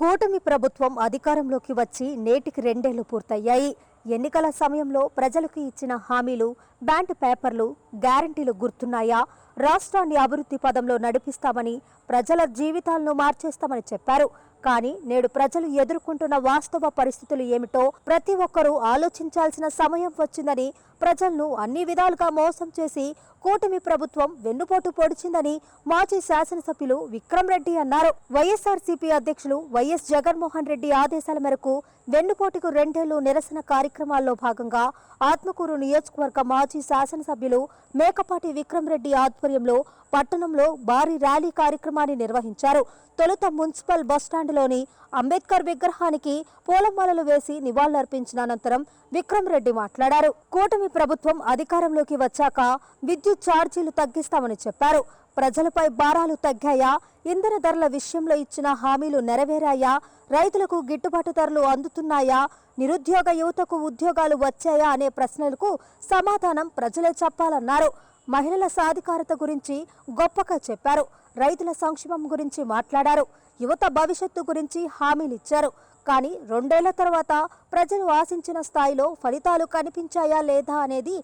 కూటమి ప్రభుత్వం అధికారంలోకి వచ్చి నేటికి 2 ఏళ్లు పూర్తయ్యాయి. ఎన్నికల సమయంలో ప్రజలకు ఇచ్చిన హామీలు, బ్యాండ్ పేపర్లు, గ్యారంటీలు గుర్తున్నాయా? రాష్ట్రాన్ని అభివృద్ధి పదంలో నడిపిస్తామని, ప్రజల జీవితాలను మార్చేస్తామని చెప్పారు. కానీ నేడు ప్రజలు ఎదుర్కొంటున్న వాస్తవ పరిస్థితులు ఏమిటో ప్రతి ఒక్కరూ ఆలోచించాల్సిన సమయం వచ్చిందని, ప్రజలను అన్ని విధాలుగా మోసం చేసి కూటమి ప్రభుత్వం వెన్నుపోటు పొడిచిందని మాజీ శాసనసభ్యులు విక్రమ్ రెడ్డి అన్నారు. వైఎస్ఆర్సీపీ అధ్యక్షులు వైఎస్ జగన్మోహన్ రెడ్డి ఆదేశాల మేరకు వెన్నుపోటుకు 2 ఏళ్లు నిరసన కార్యక్రమాల్లో భాగంగా ఆత్మకూరు నియోజకవర్గ మాజీ శాసనసభ్యులు మేకపాటి విక్రమ్ రెడ్డి ఆధ్వర్యంలో పట్టణంలో భారీ ర్యాలీ కార్యక్రమాన్ని నిర్వహించారు. తొలుత మున్సిపల్ బస్టాండ్లోని అంబేద్కర్ విగ్రహానికి పూలమాలలు వేసి నివాళులర్పించిన అనంతరం విక్రమ్ రెడ్డి మాట్లాడారు. కూటమి ప్రభుత్వం అధికారంలోకి వచ్చాక విద్యుత్ ఛార్జీలు తగ్గిస్తామని చెప్పారు. ప్రజలపై భారాలు తగ్గాయా? ఇంధన ధరల విషయంలో ఇచ్చిన హామీలు నెరవేరాయా? రైతులకు గిట్టుబాటు ధరలు అందుతున్నాయా? నిరుద్యోగ యువతకు ఉద్యోగాలు వచ్చాయా అనే ప్రశ్నలకు సమాధానం ప్రజలే చెప్పాలన్నారు. మహిళల సాధికారత గురించి గొప్పగా చెప్పారు. రైతుల సంక్షేమం గురించి మాట్లాడారు. యువత భవిష్యత్తు గురించి హామీలిచ్చారు. కానీ 2 ఏళ్ల తర్వాత ప్రజలు ఆశించిన స్థాయిలో ఫలితాలు కనిపించాయా లేదా అనేది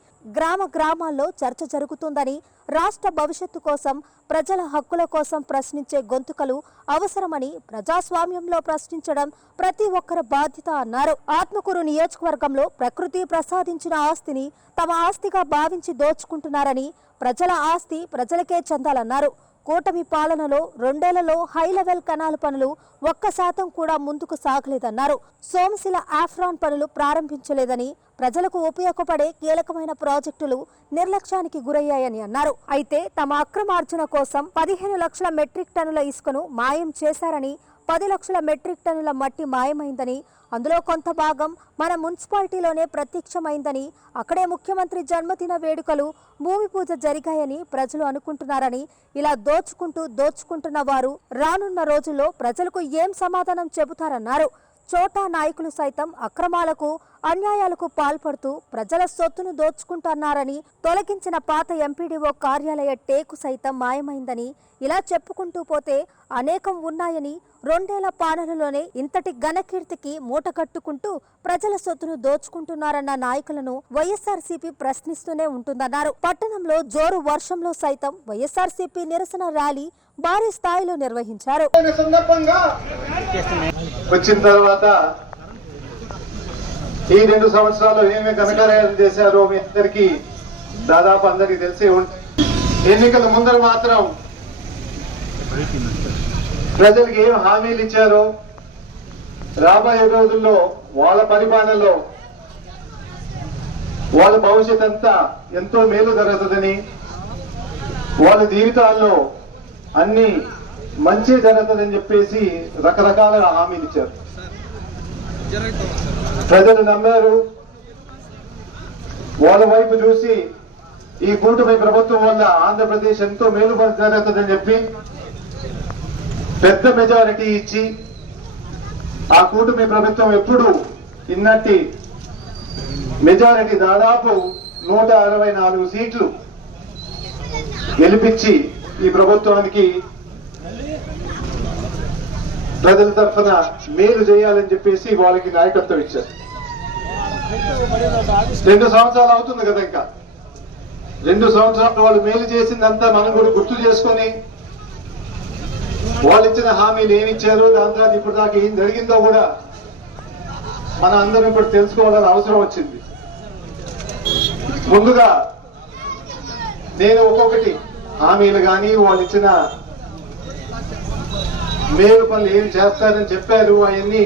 గ్రామాల్లో చర్చ జరుగుతుందని, రాష్ట్ర భవిష్యత్తు కోసం, ప్రజల హక్కుల కోసం ప్రశ్నించే గొంతుకలు అవసరమని, ప్రజాస్వామ్యంలో ప్రశ్నించడం ప్రతి ఒక్కరి బాధ్యత అన్నారు. ఆత్మకూరు నియోజకవర్గంలో ప్రకృతి ప్రసాదించిన ఆస్తిని తమ ఆస్తిగా భావించి దోచుకుంటున్నారని, ప్రజల ఆస్తి ప్రజలకే చెందాలన్నారు. కూటమి పాలనలో 2 ఏళ్లలో హై లెవెల్ కెనాల్ పనులు 1% కూడా ముందుకు సాగలేదన్నారు. సోమశిల ఆఫ్రాన్ పనులు ప్రారంభించలేదని, ప్రజలకు ఉపయోగపడే కీలకమైన ప్రాజెక్టులు నిర్లక్ష్యానికి గురయ్యాయని అన్నారు. అయితే తమ అక్రమార్జన కోసం 15 లక్షల మెట్రిక్ టన్నుల ఇసుకను మాయం చేశారని, 10 లక్షల మెట్రిక్ టన్నుల మట్టి మాయమైందని, అందులో కొంత భాగం మన మున్సిపాలిటీలోనే ప్రత్యక్షమైందని, అక్కడే ముఖ్యమంత్రి జన్మదిన వేడుకలు, భూమి పూజ జరిగాయని ప్రజలు అనుకుంటున్నారని, ఇలా దోచుకుంటున్న వారు రానున్న రోజుల్లో ప్రజలకు ఏం సమాధానం చెబుతారన్నారు. చోటా నాయకులు సైతం అక్రమాలకు, అన్యాయాలకు పాల్పడుతూ ప్రజల సొత్తును దోచుకుంటున్నారని, తొలగించిన పాత ఎంపీడీఓ కార్యాలయ టేకు సైతం మాయమైందని, ఇలా చెప్పుకుంటూ పోతే అనేకం ఉన్నాయని, 2 ఏళ్ల పాలనలోనే ఇంతటి ఘనకీర్తికి మూట కట్టుకుంటూ ప్రజల సొత్తును దోచుకుంటున్నారన్న నాయకులను వైఎస్ఆర్సీపీ ప్రశ్నిస్తూనే ఉంటుందన్నారు. పట్టణంలో జోరు వర్షంలో సైతం వైఎస్ఆర్సీపీ నిరసన ర్యాలీ భారీ స్థాయిలో నిర్వహించారు. వచ్చిన తర్వాత ఈ 2 సంవత్సరాలు ఏమేమి ఘనకార్యాలు చేశారో మీ అందరికీ దాదాపు అందరికీ తెలిసే ఉంటుంది. ఎన్నికల ముందర మాత్రం ప్రజలకు ఏం హామీలు ఇచ్చారో, రాబోయే రోజుల్లో వాళ్ళ పరిపాలనలో వాళ్ళ భవిష్యత్ అంతా ఎంతో మేలు జరుగుతుందని, వాళ్ళ జీవితాల్లో అన్ని మంచి జరుగుతుందని చెప్పేసి రకరకాల హామీలు ఇచ్చారు. ప్రజలు నమ్మారు. వాళ్ళ వైపు చూసి ఈ కూటమి ప్రభుత్వం వల్ల ఆంధ్రప్రదేశ్ ఎంతో మేలు జరుగుతుందని చెప్పి పెద్ద మెజారిటీ ఇచ్చి, ఆ కూటమి ప్రభుత్వం ఎప్పుడు ఇన్నట్టి మెజారిటీ దాదాపు 164 సీట్లు గెలిపించి ఈ ప్రభుత్వానికి ప్రజల తరఫున మేలు చేయాలని చెప్పేసి వాళ్ళకి నాయకత్వం ఇచ్చారు. 2 సంవత్సరాలు అవుతుంది కదా, ఇంకా 2 సంవత్సరాలు వాళ్ళు మేలు చేసిందంతా మనం కూడా గుర్తు చేసుకొని, వాళ్ళు ఇచ్చిన హామీలు ఏమి ఇచ్చారో, దాని తర్వాత ఇప్పుడు దాకా ఏం జరిగిందో కూడా మనం అందరం ఇప్పుడు తెలుసుకోవాలని అవసరం వచ్చింది. ముందుగా నేను ఒక్కొక్కటి హామీలు కానీ, వాళ్ళు ఇచ్చిన మేలు పనులు ఏమి చేస్తారని చెప్పారు అవన్నీ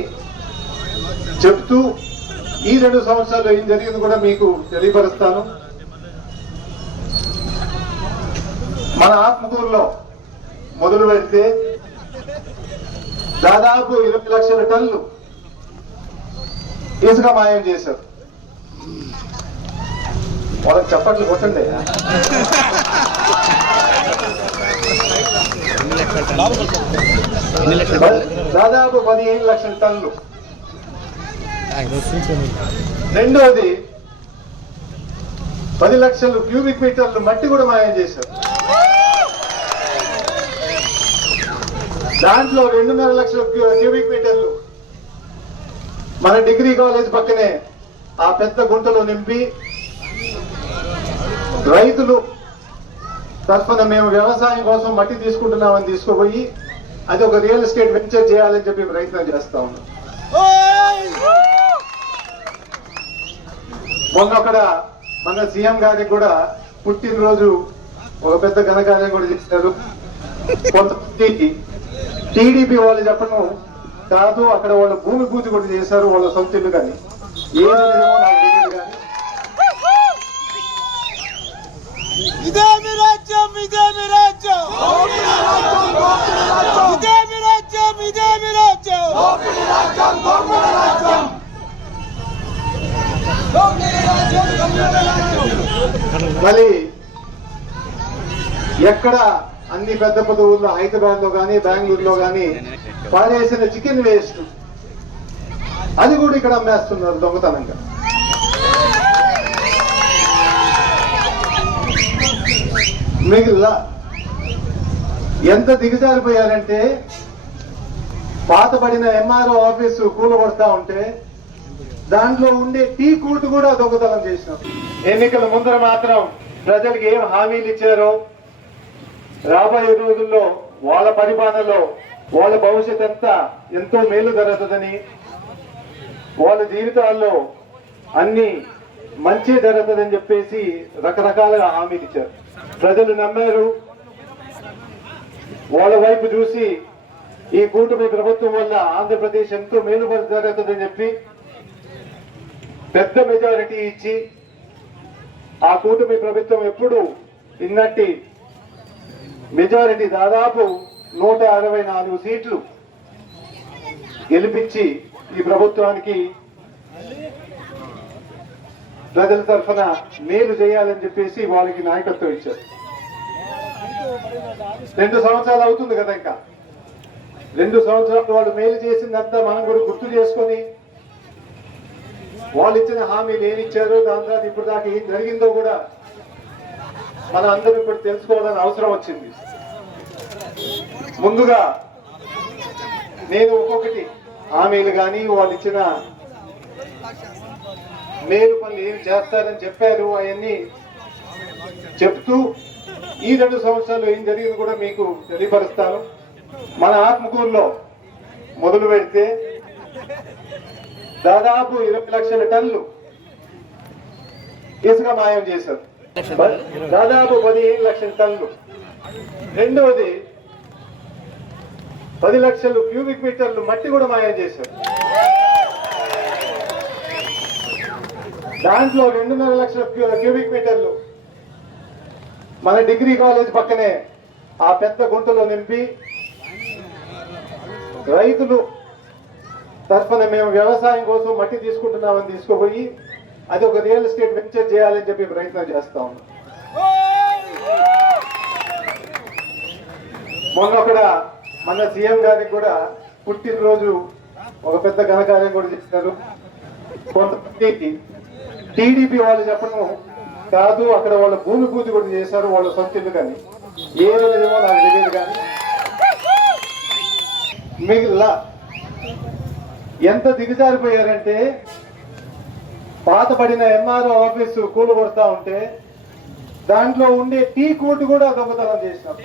చెప్తూ ఈ 2 సంవత్సరాలు ఏం జరిగింది కూడా మీకు తెలియపరుస్తాను. మన ఆత్మకూరులో మొదలు పెడితే దాదాపు 20 లక్షల టన్నులు ఇసుక మాయం చేశారు. వాళ్ళకి చప్పట్లు కొట్టండి. దాదాపు 15 లక్షల టన్నులు. రెండోది 10 లక్షల క్యూబిక్ మీటర్లు మట్టి కూడా మాయం చేశారు. దాంట్లో 2.5 లక్షల క్యూబిక్ మీటర్లు మన డిగ్రీ కాలేజ్ పక్కనే ఆ పెద్ద గుంటలో నింపి రైతులు తరఫున మేము వ్యవసాయం కోసం మట్టి తీసుకుంటున్నామని తీసుకుపోయి అది ఒక రియల్ ఎస్టేట్ వెంచర్ చేయాలని చెప్పి ప్రయత్నం చేస్తా ఉన్నాం. మొన్న అక్కడ మన సీఎం గారికి కూడా పుట్టినరోజు ఒక పెద్ద ఘనకార్యం కూడా చేశారు. కొంతమంది టీడీపీ వాళ్ళు చెప్పడం కాదు, అక్కడ వాళ్ళ భూమి పూజ కూడా చేశారు, వాళ్ళ సొంత ఇల్లు. కానీ ఏదో నాకు తెలియదు. కానీ ఇదే మీ రాజ్యం, ఇదే మీ రాజ్యం, ఇదే మీ రాజ్యం, ఇదే మీ రాజ్యం, మళ్ళీ ఎక్కడ అన్ని పెద్ద పెద్ద ఊర్లో హైదరాబాద్ లో కానీ బెంగళూరులో కానీ పారేసిన చికెన్ వేస్ట్ అది కూడా ఇక్కడ అమ్మేస్తున్నారు దొంగతనంగా. మిగిలిన ఎంత దిగజారిపోయారంటే పాతబడిన ఎంఆర్ఓ ఆఫీసు కూలగొడతా ఉంటే దాంట్లో ఉండే టీ కూటు కూడా దొంగతనం చేసినాం. ఎన్నికల ముందర మాత్రం ప్రజలకు ఏం హామీలు ఇచ్చారో, రాబోయే రోజుల్లో వాళ్ళ పరిపాలనలో వాళ్ళ భవిష్యత్ అంతా ఎంతో మేలు జరుగుతుందని, వాళ్ళ జీవితాల్లో అన్ని మంచి జరుగుతుందని చెప్పేసి రకరకాలుగా హామీలు ఇచ్చారు. ప్రజలు నమ్మారు. వాళ్ళ వైపు చూసి ఈ కూటమి ప్రభుత్వం వల్ల ఆంధ్రప్రదేశ్ ఎంతో మేలు జరుగుతుందని చెప్పి పెద్ద మెజారిటీ ఇచ్చి ఆ కూటమి ప్రభుత్వం ఎప్పుడు ఇన్నట్టి మెజారిటీ దాదాపు 164 సీట్లు గెలిపించి ఈ ప్రభుత్వానికి ప్రజల తరఫున మేలు చేయాలని చెప్పేసి వాళ్ళకి నాయకత్వం ఇచ్చారు. 2 సంవత్సరాలు అవుతుంది కదా, ఇంకా 2 సంవత్సరాలు వాళ్ళు మేలు చేసిందంతా మనం కూడా గుర్తు చేసుకొని వాళ్ళు ఇచ్చిన హామీలు ఏమి ఇచ్చారో, దాని తర్వాత ఇప్పుడు దాకా ఏం జరిగిందో కూడా మన అందరూ ఇప్పుడు తెలుసుకోవాలని అవసరం వచ్చింది. ముందుగా నేను ఒక్కొక్కటి హామీలు కానీ వాళ్ళు ఇచ్చిన మేలు పనులు ఏం చేస్తారని చెప్పారు అవన్నీ చెప్తూ ఈ 2 సంవత్సరాలు ఏం జరిగింది కూడా మీకు తెలియపరుస్తాను. మన ఆత్మకూరులో మొదలు పెడితే దాదాపు 20 లక్షల టన్నులు ఇసుక మాయం చేశారు. దాదాపు 15 లక్షల టన్నులు. రెండవది 10 లక్షలు క్యూబిక్ మీటర్లు మట్టి కూడా మాయం చేశారు. దాంట్లో 2.5 లక్షల క్యూబిక్ మీటర్లు మన డిగ్రీ కాలేజ్ పక్కనే ఆ పెద్ద గుంటలో నింపి రైతులు తరఫున మేము వ్యవసాయం కోసం మట్టి తీసుకుంటున్నామని తీసుకుపోయి అది ఒక రియల్ ఎస్టేట్ వెంచర్ చేయాలని చెప్పి ప్రయత్నం చేస్తా ఉన్నాం. మొన్న అక్కడ మన సీఎం గారికి కూడా పుట్టినరోజు ఒక పెద్ద ఘనకార్యం కూడా చేస్తారు. కొంతమంది టీడీపీ వాళ్ళు చెప్పడం కాదు, అక్కడ వాళ్ళ భూమి పూజ కూడా చేశారు, వాళ్ళ సొంత ఇల్లు. కానీ ఏదో నిజమో నాకు తెలియదు. కానీ మిగిలిన ఎంత దిగజారిపోయారంటే పాతబడిన ఎంఆర్ఓ ఆఫీసు కూలగొడతా ఉంటే దాంట్లో ఉండే టీ కోర్టు కూడా దొంగతనం చేసినాం.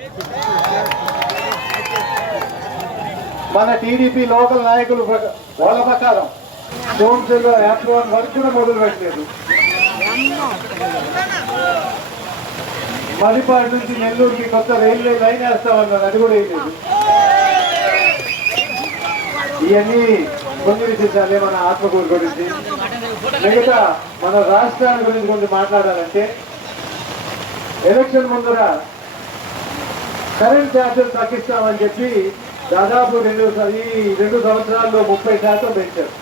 మన టీడీపీ లోకల్ నాయకులు వాళ్ళ ప్రకారం సోమశేఖర్ యాప్రాన్ వర్క్ కూడా మొదలు పెట్టలేదు. మణిపాడు నుంచి నెల్లూరుకి కొత్త రైల్వే లైన్ వేస్తామన్నారు, అది కూడా వేయలేదు. ఇవన్నీ కొన్ని విశేషాలే మన ఆత్మకూరు గురించి. మిగతా మన రాష్ట్రాల గురించి కొంచెం మాట్లాడాలంటే ఎలక్షన్ ముందర కరెంట్ ఛార్జెస్ తగ్గిస్తామని చెప్పి దాదాపు 2 సంవత్సరాల్లో 30% పెంచారు.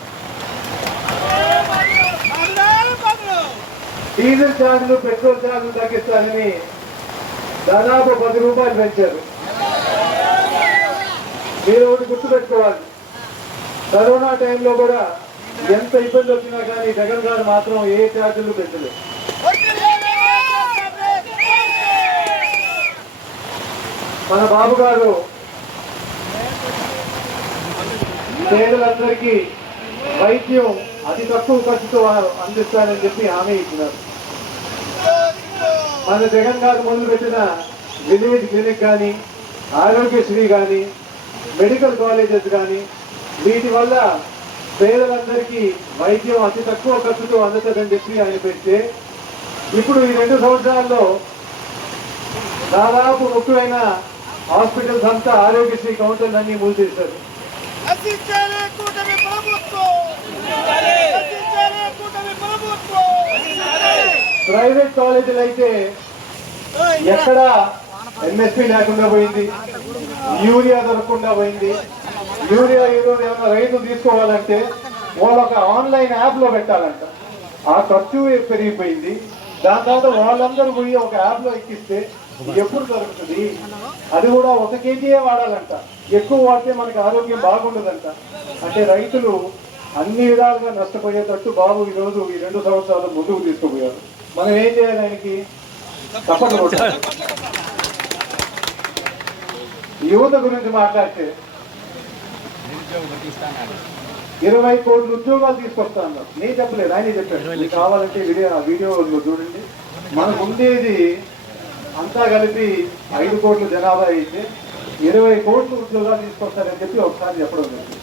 డీజిల్ ఛార్జీలు పెట్రోల్ ఛార్జీలు తగ్గిస్తారని దాదాపు 10 రూపాయలు పెంచారు. మీరు ఒకటి గుర్తుపెట్టుకోవాలి, కరోనా టైంలో కూడా ఎంత ఇబ్బంది వచ్చినా కానీ జగన్ గారు మాత్రం ఏ ఛార్జీలు పెంచలేదు. మన బాబు గారు పేదలందరికీ వైద్యం అతి తక్కువ ఖర్చుతో అందిస్తానని చెప్పి హామీ ఇచ్చినారు. మన జగన్ గారు మొదలుపెట్టిన విలేజ్ క్లినిక్ కానీ, ఆరోగ్యశ్రీ కానీ, మెడికల్ కాలేజెస్ కానీ, వీటి వల్ల పేదలందరికీ వైద్యం అతి తక్కువ ఖర్చుతో అందుతుందని చెప్పి ఆయన పెడితే, ఇప్పుడు ఈ 2 సంవత్సరాల్లో దాదాపు ముఖ్యమైన హాస్పిటల్స్ అంతా ఆరోగ్యశ్రీ కౌంటర్లు అన్ని మూసేశారు. ప్రైవేట్ కాలేజీలు అయితే ఎక్కడ ఎంఎస్పీ లేకుండా పోయింది, యూరియా దొరకకుండా పోయింది. యూరియా ఈరోజు ఏమైనా రైతులు తీసుకోవాలంటే వాళ్ళు ఒక ఆన్లైన్ యాప్ లో పెట్టాలంట. ఆ ఖర్చు పెరిగిపోయింది. దాని తర్వాత వాళ్ళందరూ పోయి ఒక యాప్ లో ఎక్కిస్తే ఎప్పుడు దొరుకుతుంది? అది కూడా 1 కేజీయే వాడాలంట. ఎక్కువ వాడితే మనకి ఆరోగ్యం బాగుండదంట. అంటే రైతులు అన్ని విధాలుగా నష్టపోయేటట్టు బాబు ఈరోజు ఈ 2 సంవత్సరాలు ముందుకు తీసుకుపోయారు. మనం ఏం చేయాలి? ఆయనకి తప్పదు. యువత గురించి మాట్లాడితే 20 కోట్ల ఉద్యోగాలు తీసుకొస్తా అన్నారు. నేను చెప్పలేదు, ఆయనే చెప్పాడు. మీకు కావాలంటే వీడియోలో చూడండి. మనకు ఉండేది అంతా కలిపి 5 కోట్ల జనాభా అయితే 20 కోట్ల ఉద్యోగాలు తీసుకొస్తారని చెప్పి ఒకసారి చెప్పడం లేదు.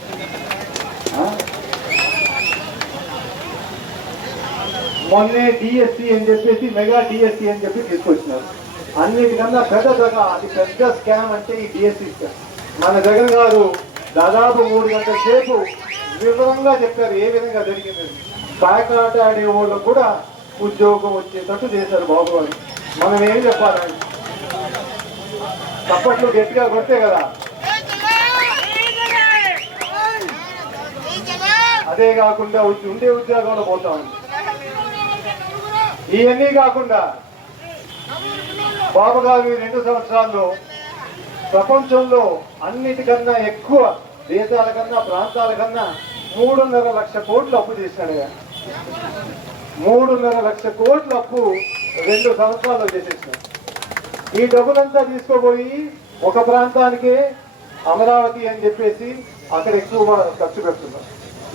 మొన్నే డిఎస్సి అని చెప్పేసి మెగా డిఎస్సి అని చెప్పి తీసుకొచ్చినారు. అన్నిటికన్నా అతి పెద్ద స్కామ్ అంటే ఈ డిఎస్సి స్కామ్. మన జగన్ గారు దాదాపు 3 గంటల సేపు వివరంగా చెప్పారు ఏ విధంగా జరిగింది. కాయకాట ఆడే వాళ్ళకు కూడా ఉద్యోగం వచ్చేటట్టు చేశారు బాబు అని. మనం ఏం చెప్పాలండి? తప్పట్లు గట్టిగా కొట్టే కదా. అదే కాకుండా ఉండే ఉద్యోగంలో పోతాం. ఇవన్నీ కాకుండా బాబు గారు ఈ 2 సంవత్సరాల్లో ప్రపంచంలో అన్నిటికన్నా ఎక్కువ దేశాల కన్నా ప్రాంతాల కన్నా 3.5 లక్షల కోట్లు అప్పు చేసినాడు. 3.5 లక్షల కోట్ల అప్పు 2 సంవత్సరాల్లో చేసేసినాడు. ఈ డబ్బులంతా తీసుకోబోయి ఒక ప్రాంతానికే అమరావతి అని చెప్పేసి అక్కడ ఎక్కువ ఖర్చు పెడుతున్నారు.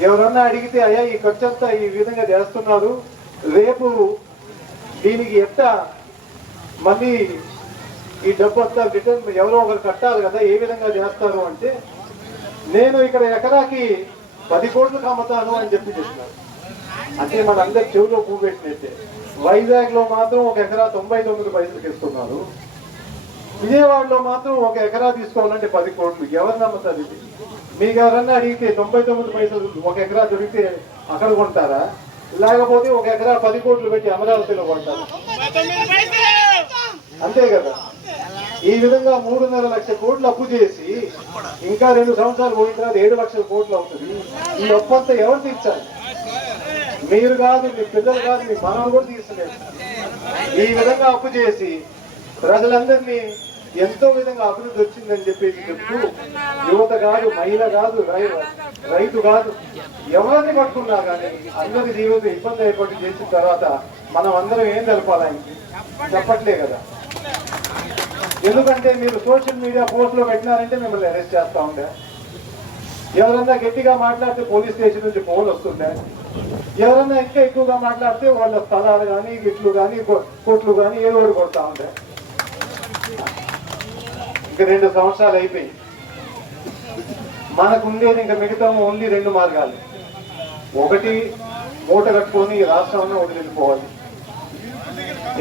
ఎవరన్నా అడిగితే అయ్యా ఈ ఖర్చు అంతా ఈ విధంగా చేస్తున్నారు, రేపు దీనికి ఎట్టా మళ్ళీ ఈ డబ్బు అంతా రిటర్న్ ఎవరో ఒకరు కట్టాలి కదా, ఏ విధంగా చేస్తారు అంటే, నేను ఇక్కడ ఎకరాకి 10 కోట్లకు అమ్ముతాను అని చెప్పి చెప్తున్నారు. అంటే మనందరి చెవులో పువ్వు పెట్టినట్టే. వైజాగ్ లో మాత్రం 1 ఎకరా 99 పైసలకి ఇస్తున్నారు. విజయవాడలో మాత్రం 1 ఎకరా తీసుకోవాలంటే 10 కోట్లు. ఎవరు నమ్ముతారు ఇది? మీకు ఎవరన్నా అడిగితే 99 పైసలు 1 ఎకరా దొరికితే అక్కడ కొంటారా? లేకపోతే 1 ఎకరా 10 కోట్లు పెట్టి అమరావతిలో కొంటారా? అంతే కదా. ఈ విధంగా 3.5 లక్షల కోట్లు అప్పు చేసి ఇంకా 2 సంవత్సరాలు పోయిన తర్వాత 7 లక్షల కోట్లు అవుతుంది. ఈ అప్పు అంతా ఎవరు తీర్చాలి? మీరు కాదు, మీ పిల్లలు కాదు, మీ మనవలు కూడా తీర్చలేదు. ఈ విధంగా అప్పు చేసి ప్రజలందరినీ ఎంతో విధంగా అభివృద్ధి వచ్చిందని చెప్పేసి చెప్తూ యువత కాదు, మహిళ కాదు, రైతు కాదు, ఎవరిని పట్టుకున్నా కానీ అందరి జీవితం ఇబ్బంది ఏర్పాటు చేసిన తర్వాత మనం అందరం ఏం తెలపాలి? ఆయనకి చెప్పట్లే కదా. ఎందుకంటే మీరు సోషల్ మీడియా పోస్టులో పెట్టినారంటే మిమ్మల్ని అరెస్ట్ చేస్తా ఉండే. ఎవరన్నా గట్టిగా మాట్లాడితే పోలీస్ స్టేషన్ నుంచి ఫోన్ వస్తుండే. ఎవరన్నా ఇంకా ఎక్కువగా మాట్లాడితే వాళ్ళ స్థలాలు కానీ, గిట్లు కానీ, కోట్లు కానీ ఏదో ఒకటి కొడతా ఉండే. ఇంకా 2 సంవత్సరాలు అయిపోయి మనకు ఉండేది ఇంకా మిగతా ఓన్లీ 2 మార్గాలు. ఒకటి, మూట కట్టుకొని ఈ రాష్ట్రాన్ని వదిలిపోవాలి.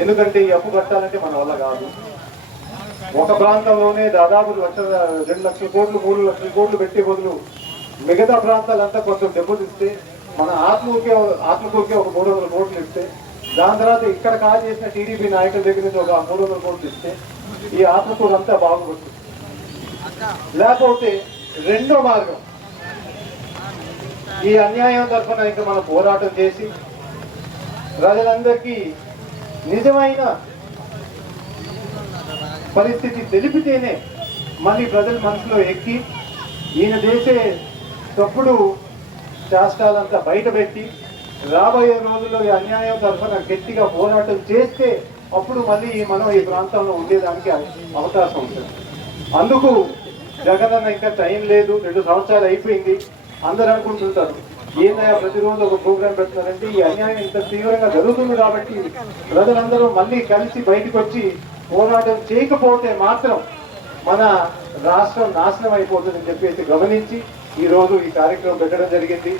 ఎందుకంటే ఈ అప్పు కట్టాలంటే మన వల్ల కాదు. ఒక ప్రాంతంలోనే దాదాపు 2 లక్షల కోట్లు 3 లక్షల కోట్లు పెట్టే బదులు మిగతా ప్రాంతాలంతా కొంచెం దెబ్బతిస్తే, మన ఆత్మకూరికే ఒక 300 కోట్లు ఇస్తే, దాని తర్వాత ఇక్కడ కాల్ చేసిన టీడీపీ నాయకుల దగ్గర నుంచి ఒక 300 కోట్లు ఇస్తే ఈ ఆత్మకూరు అంతా బాగుపడుతుంది. లేకపోతే రెండో మార్గం, ఈ అన్యాయం తరఫున ఇంకా మనం పోరాటం చేసి ప్రజలందరికీ నిజమైన పరిస్థితి తెలిపితేనే మళ్ళీ ప్రజల మనసులో ఎక్కి ఈయన చేసే తప్పుడు శాస్త్రాలంతా బయటపెట్టి రాబోయే రోజుల్లో ఈ అన్యాయం తరఫున గట్టిగా పోరాటం చేస్తే అప్పుడు మళ్ళీ మనం ఈ ప్రాంతంలో ఉండేదానికి అవకాశం ఉంటుంది. అందుకు జగనన్న ఇంకా టైం లేదు, 2 సంవత్సరాలు అయిపోయింది. అందరూ అనుకుంటుంటారు ఏందయ్యా ప్రతిరోజు ఒక ప్రోగ్రాం పెడుతున్నారంటే ఈ అన్యాయం ఇంత తీవ్రంగా జరుగుతుంది కాబట్టి ప్రజలందరూ మళ్ళీ కలిసి బయటకు వచ్చి పోరాటం చేయకపోతే మాత్రం మన రాష్ట్రం నాశనం అయిపోతుందని చెప్పేసి గమనించి ఈ రోజు ఈ కార్యక్రమం పెట్టడం జరిగింది.